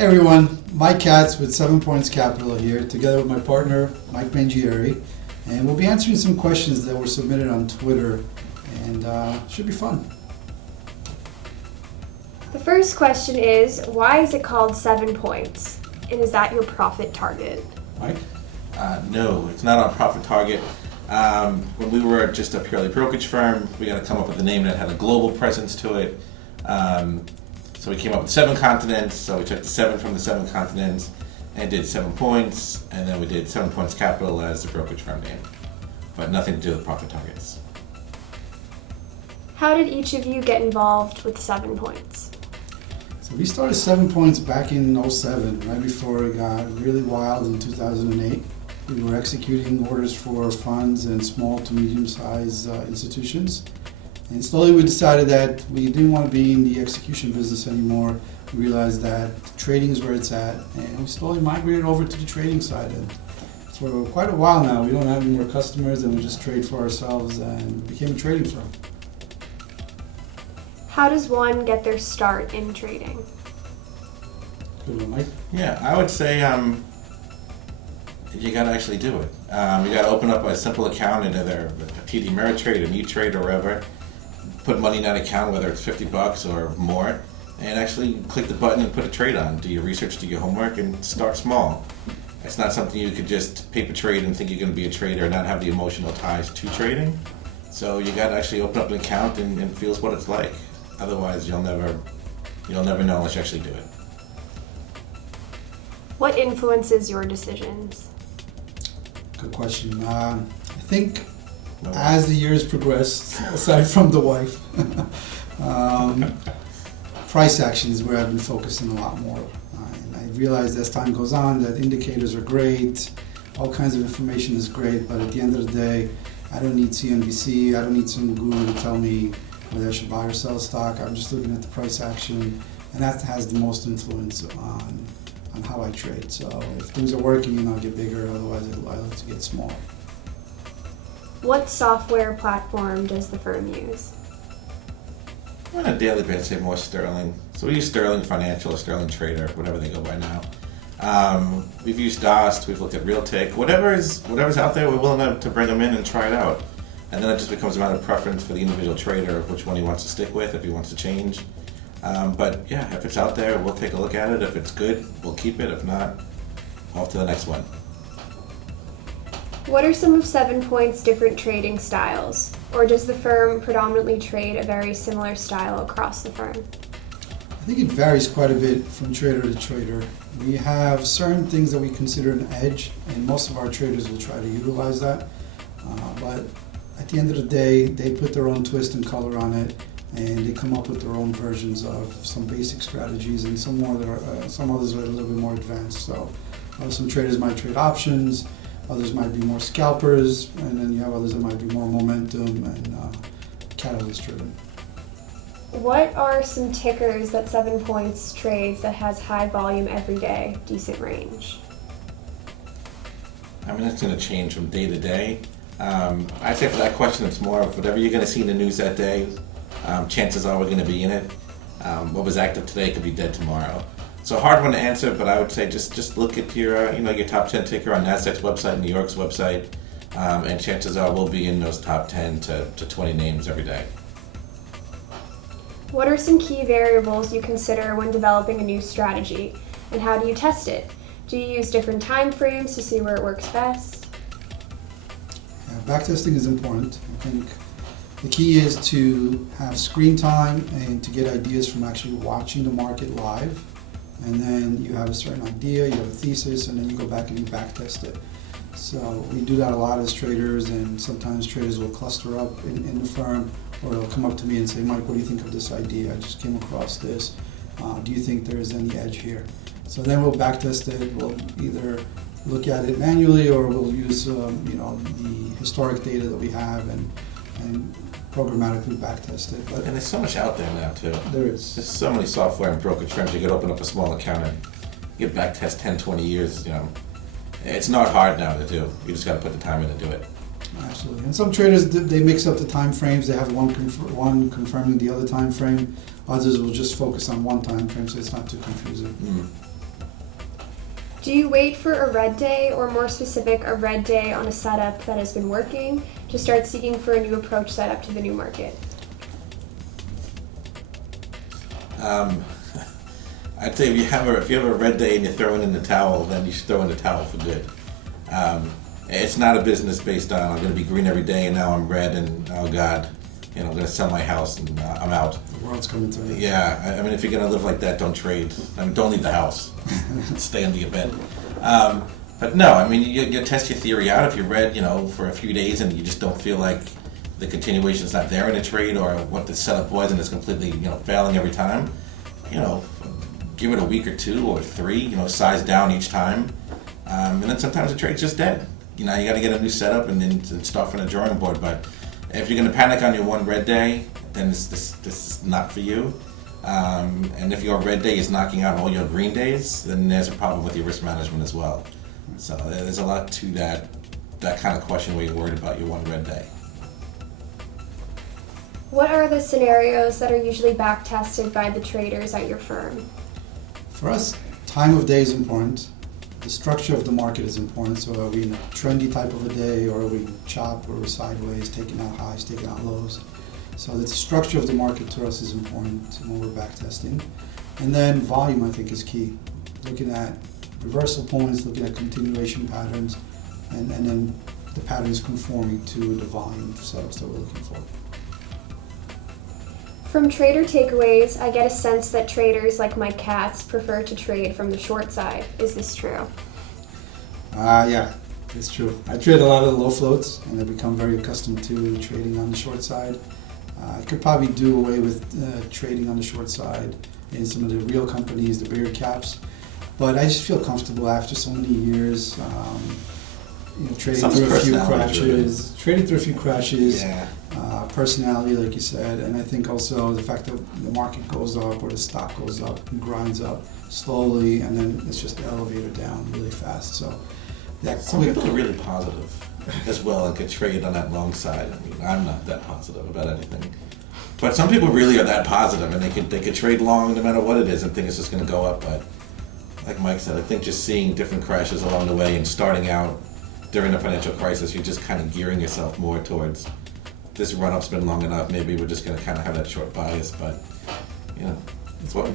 Hey everyone, Mike Katz with 7 Points Capital here, together with my partner, Mike Mangieri, and we'll be answering some questions that were submitted on Twitter, and should be fun. The first question is, why is it called 7 points? And is that your profit target? Mike? No, it's not our profit target. When we were just a purely brokerage firm, we got to come up with a name that had a global presence to it. So we came up with 7 continents, so we took the 7 from the 7 continents and did 7 points, and then we did 7 Points Capital as the brokerage firm name, but nothing to do with profit targets. How did each of you get involved with 7 points? So we started 7 Points back in '07, right before it got really wild in 2008. We were executing orders for funds and small to medium-sized institutions. And slowly we decided that we didn't want to be in the execution business anymore. We realized that trading is where it's at, and we slowly migrated over to the trading side. And for quite a while now, we don't have any more customers, and we just trade for ourselves and became a trading firm. How does one get their start in trading? Good one, Mike. Yeah, I would say you got to actually do it. You got to open up a simple account in either a TD Ameritrade, an E-Trade, or wherever. Put money in that account, whether it's $50 or more, and actually click the button and put a trade on. Do your research, do your homework, and start small. It's not something you could just paper trade and think you're going to be a trader and not have the emotional ties to trading. So you got to actually open up an account and feel what it's like. Otherwise, you'll never know unless you actually do it. What influences your decisions? Good question. I think as the years progressed, aside from the wife, price action is where I've been focusing a lot more. And I realized as time goes on that indicators are great, all kinds of information is great, but at the end of the day, I don't need CNBC, I don't need some guru to tell me whether I should buy or sell stock. I'm just looking at the price action, and that has the most influence on how I trade. So if things are working, I'll get bigger, otherwise I like to get smaller. What software platform does the firm use? On a daily basis, more Sterling. So we use Sterling Financial or Sterling Trader, whatever they go by now. We've used DOST, we've looked at Realtek. Whatever's out there, we're willing to bring them in and try it out. And then it just becomes a matter of preference for the individual trader of which one he wants to stick with, if he wants to change. But yeah, if it's out there, we'll take a look at it. If it's good, we'll keep it. If not, off to the next one. What are some of 7 Points' different trading styles? Or does the firm predominantly trade a very similar style across the firm? I think it varies quite a bit from trader to trader. We have certain things that we consider an edge, and most of our traders will try to utilize that. But at the end of the day, they put their own twist and color on it, and they come up with their own versions of some basic strategies, and some others are a little bit more advanced. So some traders might trade options, others might be more scalpers, and then you have others that might be more momentum and catalyst driven. What are some tickers that 7 Points trades that has high volume every day, decent range? I mean, that's going to change from day to day. I'd say for that question, it's more of whatever you're going to see in the news that day. Chances are we're going to be in it. What was active today could be dead tomorrow. So a hard one to answer, but I would say just look at your your top 10 ticker on NASDAQ's website, New York's website, and chances are we'll be in those top 10 to 20 names every day. What are some key variables you consider when developing a new strategy, and how do you test it? Do you use different time frames to see where it works best? Yeah, backtesting is important. I think the key is to have screen time and to get ideas from actually watching the market live. And then you have a certain idea, you have a thesis, and then you go back and you backtest it. So we do that a lot as traders, and sometimes traders will cluster up in the firm, or they'll come up to me and say, Mike, what do you think of this idea? I just came across this. Do you think there is any edge here? So then we'll backtest it. We'll either look at it manually, or we'll use the historic data that we have and programmatically backtest it. And there's so much out there now too. There is. There's so many software and brokerage firms. You could open up a small account and you could backtest 10, 20 years. It's not hard now to do. You just got to put the time in to do it. Absolutely. And some traders, they mix up the time frames. They have one confirming the other time frame. Others will just focus on one time frame, so it's not too confusing. Do you wait for a red day, or more specific, a red day on a setup that has been working, to start seeking for a new approach setup to the new market? I'd say if you have a red day and you're throwing in the towel, then you should throw in the towel for good. It's not a business based on I'm going to be green every day and now I'm red and oh God, I'm going to sell my house and I'm out. The world's coming to me. Yeah, I mean, if you're going to live like that, don't trade. I mean, don't leave the house. Stay under your bed. But no, I mean, you test your theory out. If you're red, for a few days and you just don't feel like the continuation is not there in a trade or what the setup was and it's completely, failing every time, give it a week or 2 or 3, size down each time. And then sometimes the trade's just dead. You got to get a new setup and then start from the drawing board. But if you're going to panic on your one red day, then this is not for you. And if your red day is knocking out all your green days, then there's a problem with your risk management as well. So there's a lot to that kind of question where you're worried about your one red day. What are the scenarios that are usually back tested by the traders at your firm? For us, time of day is important. The structure of the market is important. So are we in a trendy type of a day, or are we chop, or are we sideways, taking out highs, taking out lows? So the structure of the market to us is important when we're back testing. And then volume, I think, is key. Looking at reversal points, looking at continuation patterns, and then the patterns conforming to the volume setups that we're looking for. From trader takeaways, I get a sense that traders like Mike Katz prefer to trade from the short side. Is this true? Yeah, it's true. I trade a lot of the low floats, and I've become very accustomed to trading on the short side. I could probably do away with trading on the short side in some of the real companies, the bigger caps, but I just feel comfortable after so many years. Trading through a few crashes. Yeah. Personality, like you said, and I think also the fact that the market goes up or the stock goes up and grinds up slowly, and then it's just the elevator down really fast. So that Some people are really positive as well and can trade on that long side. I mean, I'm not that positive about anything, but some people really are that positive, and they could trade long no matter what it is and think it's just going to go up. But like Mike said, I think just seeing different crashes along the way and starting out during the financial crisis, you're just kind of gearing yourself more towards this run-up's been long enough. Maybe we're just going to kind of have that short bias, but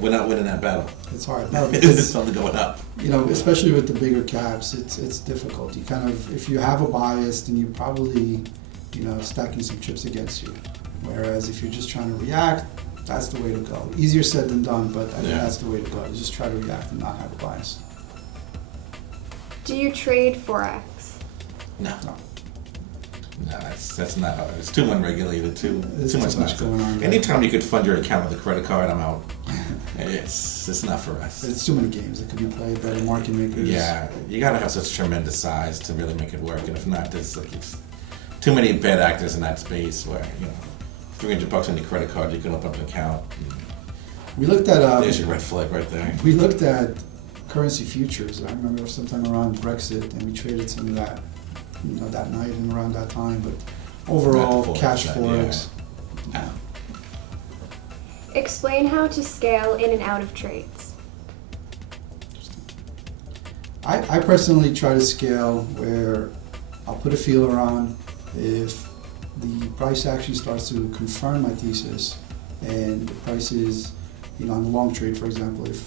we're not winning that battle. It's hard. It's only going up. Especially with the bigger caps, it's difficult. You kind of, if you have a bias, then you're probably, stacking some chips against you. Whereas if you're just trying to react, that's the way to go. Easier said than done, but I think that's the way to go. You just try to react and not have a bias. Do you trade forex? No, that's not how it is. It's too unregulated, too much going on. Anytime you could fund your account with a credit card, I'm out. It's not for us. It's too many games that could be played by the market makers. Yeah, you gotta have such tremendous size to really make it work, and if not, there's it's too many bad actors in that space where $300 on your credit card, you can open up an account. We looked at There's your red flag right there. We looked at currency futures. I remember sometime around Brexit, and we traded some of that, that night and around that time. But overall, cash forex. Yeah. Explain how to scale in and out of trades. I personally try to scale where I'll put a feeler on. If the price actually starts to confirm my thesis, and the price is, on the long trade, for example, if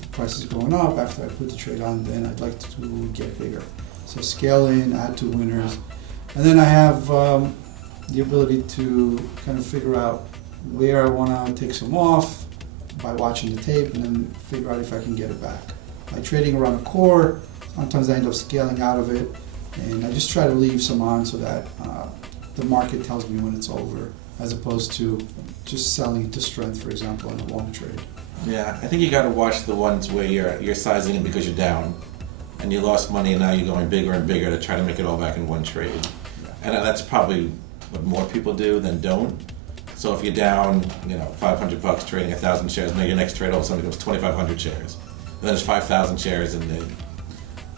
the price is going up after I put the trade on, then I'd like to get bigger. So scale in, add to winners, and then I have the ability to kind of figure out where I want to take some off by watching the tape, and then figure out if I can get it back. By trading around a core, sometimes I end up scaling out of it, and I just try to leave some on so that the market tells me when it's over, as opposed to just selling to strength, for example, in a long trade. Yeah, I think you got to watch the ones where you're sizing in because you're down, and you lost money, and now you're going bigger and bigger to try to make it all back in one trade. Yeah. And that's probably what more people do than don't. So if you're down, $500 trading 1,000 shares, now your next trade all of a sudden becomes 2,500 shares. And then there's 5,000 shares, and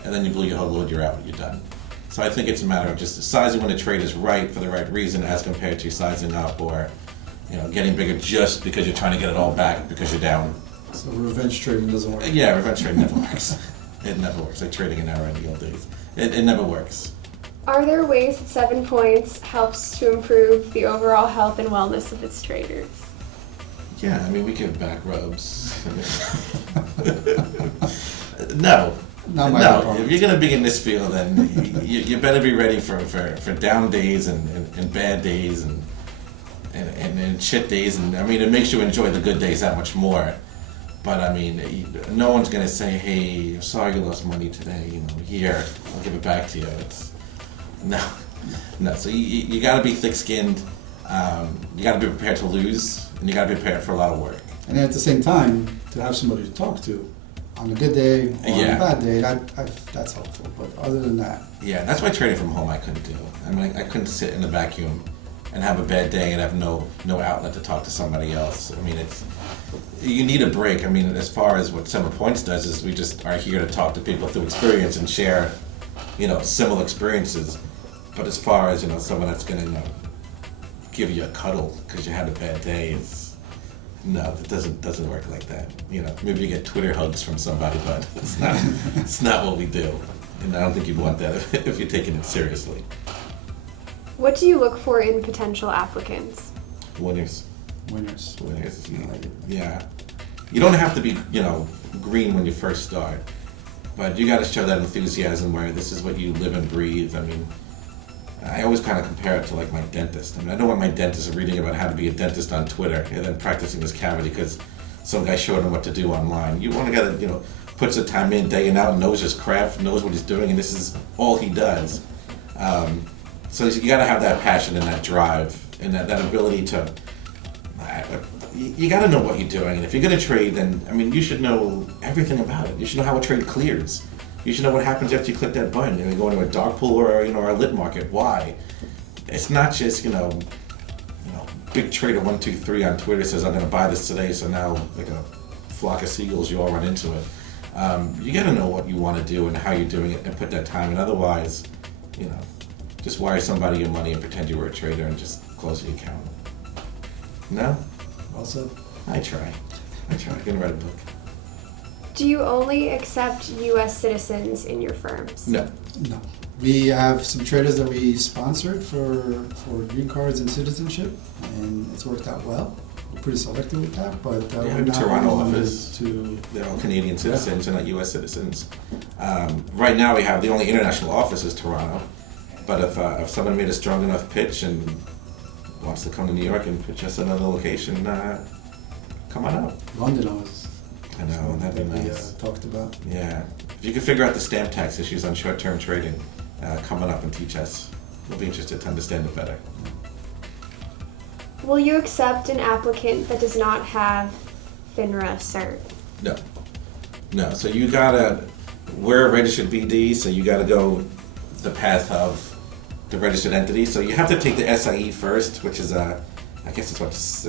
then you blew your whole load, you're out, you're done. So I think it's a matter of just sizing when a trade is right for the right reason, as compared to sizing up or getting bigger just because you're trying to get it all back because you're down. So revenge trading doesn't work. Yeah, revenge trading never works. It never works. Like trading an hour in the old days. It never works. Are there ways that 7 Points helps to improve the overall health and wellness of its traders? Yeah, I mean, we give back rubs. No. Not my No, department. if you're going to be in this field, then you better be ready for down days and bad days and shit days. And I mean, it makes you enjoy the good days that much more. But I mean, no one's going to say, hey, I'm sorry you lost money today. You know, here, I'll give it back to you. No. So you got to be thick-skinned. You got to be prepared to lose, and you got to be prepared for a lot of work. And at the same time, to have somebody to talk to on a good day or on Yeah. a bad day, that's helpful. But other than that, Yeah, that's why trading from home I couldn't do. I mean, I couldn't sit in the vacuum and have a bad day and have no outlet to talk to somebody else. I mean, you need a break. I mean, as far as what 7 Points does is we just are here to talk to people through experience and share, similar experiences. But as far as, someone that's going to, give you a cuddle because you had a bad day, no, it doesn't work like that. Maybe you get Twitter hugs from somebody, but it's not what we do. And I don't think you'd want that if you're taking it seriously. What do you look for in potential applicants? Winners. winners. Yeah. You don't have to be, green when you first start, but you got to show that enthusiasm where this is what you live and breathe. I mean, I always kind of compare it to like my dentist. I mean, I don't want my dentist reading about how to be a dentist on Twitter and then practicing his cavity because some guy showed him what to do online. You want to get it, puts the time in, day and out, knows his craft, knows what he's doing, and this is all he does. So you got to have that passion and that drive and that ability to. You got to know what you're doing, and if you're going to trade, then you should know everything about it. You should know how a trade clears. You should know what happens after you click that button and you go into a dark pool or a lit market. Why? It's not just big trader 123 on Twitter says I'm going to buy this today, so now like a flock of seagulls you all run into it. You got to know what you want to do and how you're doing it and put that time in. Otherwise, just wire somebody your money and pretend you were a trader and just close the account. No? Well said. I try. I'm going to write a book. Do you only accept U.S. citizens in your firms? No. No. We have some traders that we sponsored for green cards and citizenship, and it's worked out well. We're pretty selective with that, but We we're have a not Toronto limited office. to. They're all Canadian citizens and not U.S. citizens. Right now, we have the only international office is Toronto. But if someone made a strong enough pitch and wants to come to New York and pitch us another location, come on out. London was. I know, that'd be that nice. we talked about. Yeah. If you can figure out the stamp tax issues on short-term trading, come on up and teach us. We'll be interested to understand it better. Will you accept an applicant that does not have FINRA cert? No. No. So we're a registered BD, so you gotta go the path of the registered entity. So you have to take the SIE first, which is I guess it's what's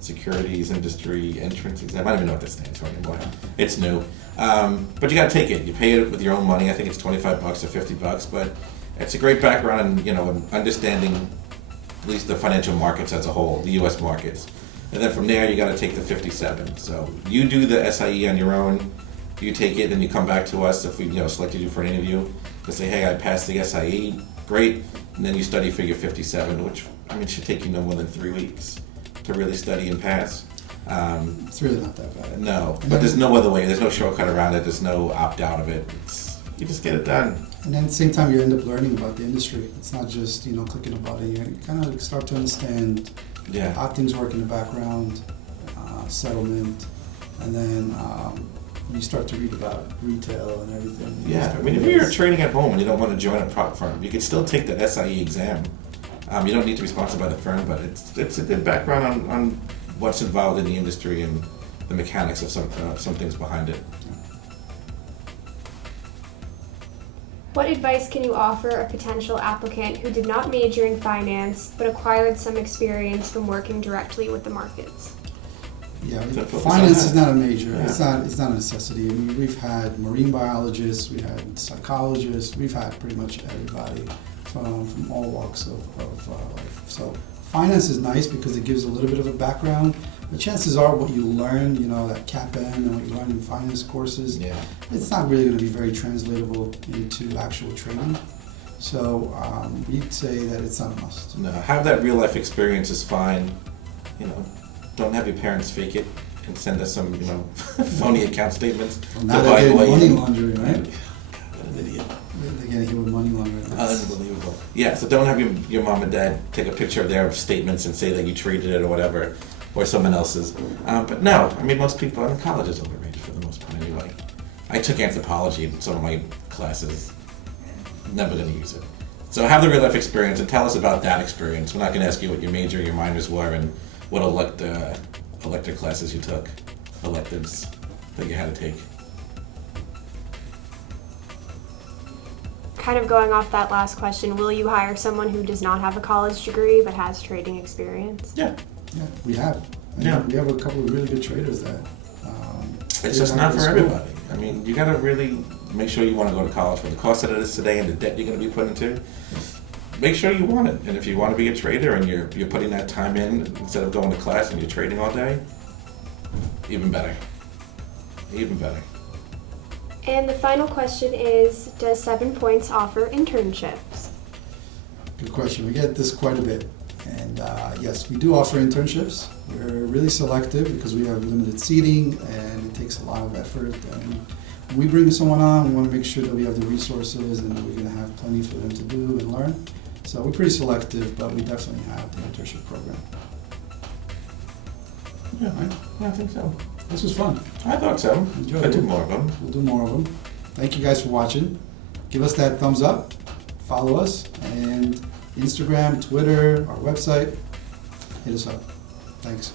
Securities Industry Entrance Exam. I don't even know what this stands for anymore. It's new. But you gotta take it. You pay it with your own money. I think it's $25 or $50, but it's a great background in, in understanding at least the financial markets as a whole, the US markets. And then from there you gotta take the 57. So you do the SIE on your own, you take it, then you come back to us if we selected you for an interview to say, hey, I passed the SIE, great, and then you study for your 57, which should take you no more than 3 weeks to really study and pass. It's really not that bad. No, but there's no other way. There's no shortcut around it. There's no opt out of it. You just get it done. And then at the same time, you end up learning about the industry. It's not just clicking a button. You kind of start to understand how things work in the background, settlement, and then you start to read about retail and everything. Yeah, if you're trading at home and you don't want to join a prop firm, you can still take the SIE exam. You don't need to be sponsored by the firm, but it's a good background on what's involved in the industry and the mechanics of some things behind it. What advice can you offer a potential applicant who did not major in finance but acquired some experience from working directly with the markets? Yeah, Don't focus finance on is that. not a major. Yeah. It's not a necessity. We've had marine biologists, we had psychologists, we've had pretty much everybody from all walks of life. So finance is nice because it gives a little bit of a background. the chances are what you learn, that CAPM and what you learn in finance courses, Yeah. it's not really going to be very translatable into actual trading. So we'd say that it's not a must. No, have that real life experience is fine. Don't have your parents fake it and send us some, phony account statements. Well, now they're getting money laundering, right? What an idiot. They're getting hit with money laundering. Unbelievable. Yeah, so don't have your mom and dad take a picture of their statements and say that you traded it or whatever, or someone else's. But no, most people in college is overrated for the most part anyway. I took anthropology in some of my classes. Never going to use it. So have the real life experience and tell us about that experience. We're not going to ask you what your major, your minors were, and what elective classes you took, electives that you had to take. Kind of going off that last question, will you hire someone who does not have a college degree but has trading experience? Yeah. Yeah, we have. Yeah. We have a couple of really good traders that. It's just not for everybody. You got to really make sure you want to go to college for the cost that it is today and the debt you're going to be put into. Make sure you want it. And if you want to be a trader and you're putting that time in instead of going to class and you're trading all day, even better. Even better. And the final question is, does 7 Points offer internships? Good question. We get this quite a bit. And yes, we do offer internships. We're really selective because we have limited seating and it takes a lot of effort. And when we bring someone on, we want to make sure that we have the resources and that we're going to have plenty for them to do and learn. So we're pretty selective, but we definitely have the internship program. Yeah, Right? I think so. This was fun. I thought so. Enjoyed I'll do it. more of them. We'll do more of them. Thank you guys for watching. Give us that thumbs up, follow us, and Instagram, Twitter, our website, hit us up. Thanks.